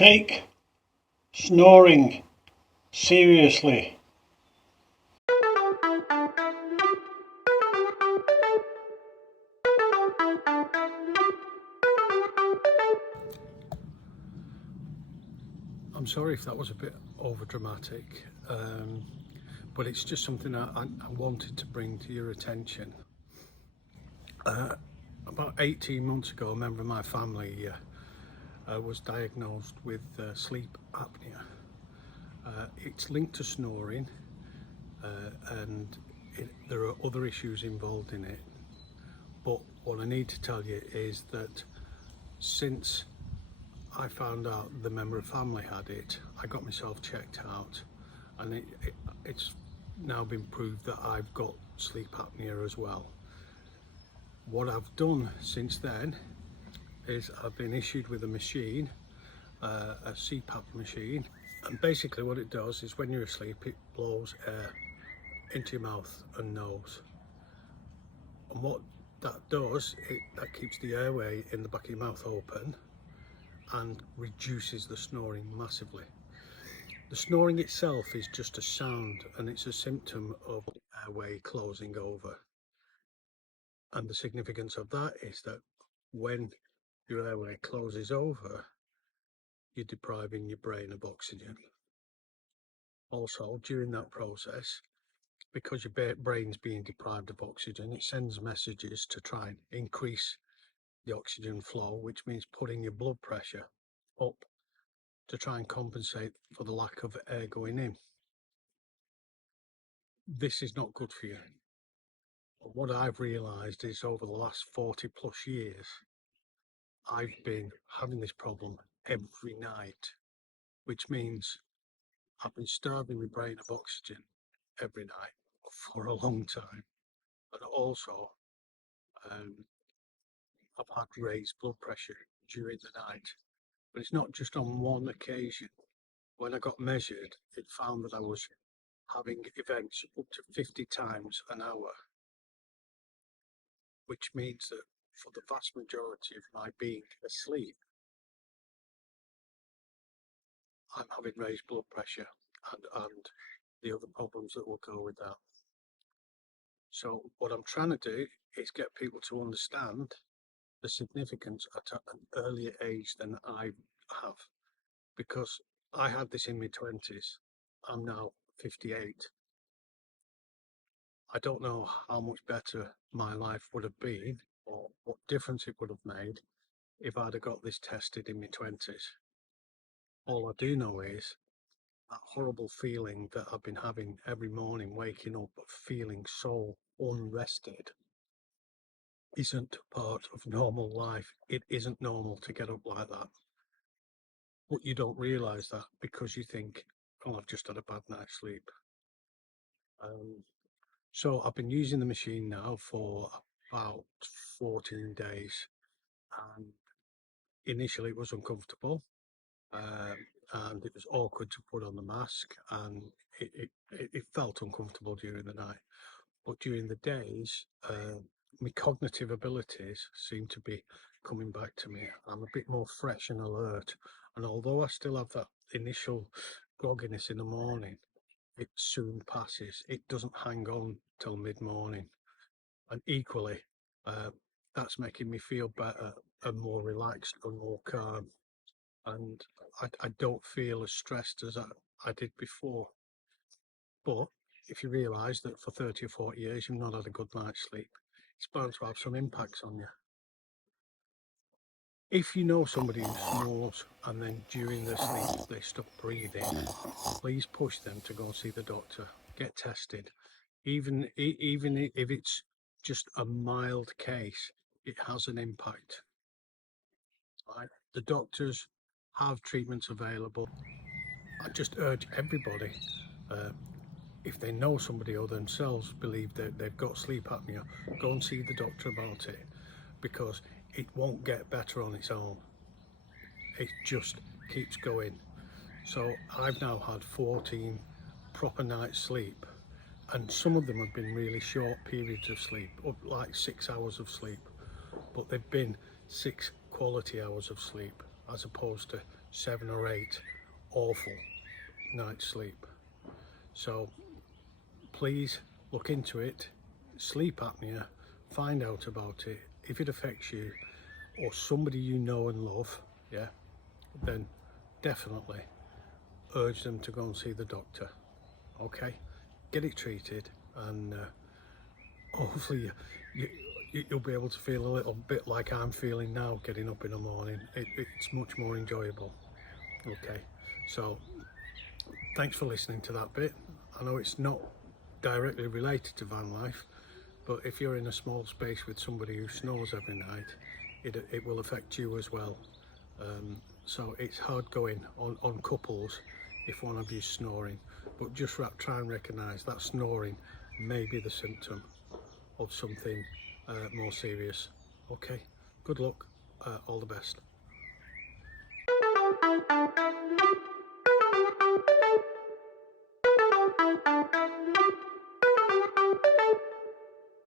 Take snoring seriously. I'm sorry if that was a bit over dramatic, but it's just something I wanted to bring to your attention. About 18 months ago, a member of my family was diagnosed with sleep apnea. It's linked to snoring, and there are other issues involved in it. But what I need to tell you is that since I found out the member of family had it, I got myself checked out, and it's now been proved that I've got sleep apnea as well. What I've done since then is I've been issued with a machine, a CPAP machine, and basically what it does is when you're asleep it blows air into your mouth and nose, and what that does, that keeps the airway in the back of your mouth open and reduces the snoring massively. The snoring itself is just a sound, and it's a symptom of airway closing over. And the significance of that is that when your airway closes over, you're depriving your brain of oxygen. Also, during that process, because your brain's being deprived of oxygen, it sends messages to try and increase the oxygen flow, which means putting your blood pressure up to try and compensate for the lack of air going in. This is not good for you. What I've realised is over the last 40 plus years, I've been having this problem every night, which means I've been starving my brain of oxygen every night for a long time. And also, I've had raised blood pressure during the night. But it's not just on one occasion. When I got measured, it found that I was having events up to 50 times an hour, which means that for the vast majority of my being asleep, I'm having raised blood pressure and the other problems that will go with that. So what I'm trying to do is get people to understand the significance at an earlier age than I have, because I had this in my 20s. I'm now 58. I don't know how much better my life would have been or what difference it would have made if I'd have got this tested in my 20s. All I do know is that horrible feeling that I've been having every morning, waking up feeling so unrested, isn't part of normal life. It isn't normal to get up like that. But you don't realise that because you think, oh, I've just had a bad night's sleep. So I've been using the machine now for about 14 days, and initially it was uncomfortable, and it was awkward to put on the mask, and it felt uncomfortable during the night. But during the days, my cognitive abilities seem to be coming back to me. I'm a bit more fresh and alert, and although I still have that initial grogginess in the morning, it soon passes. It doesn't hang on till mid-morning. And equally, that's making me feel better and more relaxed and more calm. And I don't feel as stressed as I did before. But if you realise that for 30 or 40 years you've not had a good night's sleep, it's bound to have some impacts on you. If you know somebody who snores and then during their sleep they stop breathing, please push them to go and see the doctor, get tested. Even if it's just a mild case, it has an impact. Right? The doctors have treatments available. I just urge everybody, if they know somebody or themselves believe that they've got sleep apnea, go and see the doctor about it, because it won't get better on its own. It just keeps going. So I've now had 14 proper nights sleep, and some of them have been really short periods of sleep, up like 6 hours of sleep, but they've been 6 quality hours of sleep as opposed to 7 or 8 awful night's sleep. So please look into it. Sleep apnea, find out about it. If it affects you or somebody you know and love, yeah, then definitely urge them to go and see the doctor. Okay, get it treated, and hopefully you'll be able to feel a little bit like I'm feeling now getting up in the morning. It's much more enjoyable. Okay, so thanks for listening to that bit. I know it's not directly related to van life, but if you're in a small space with somebody who snores every night, it will affect you as well. So it's hard going on couples if one of you's snoring, but just try and recognise that snoring may be the symptom of something more serious. Okay, good luck, all the best.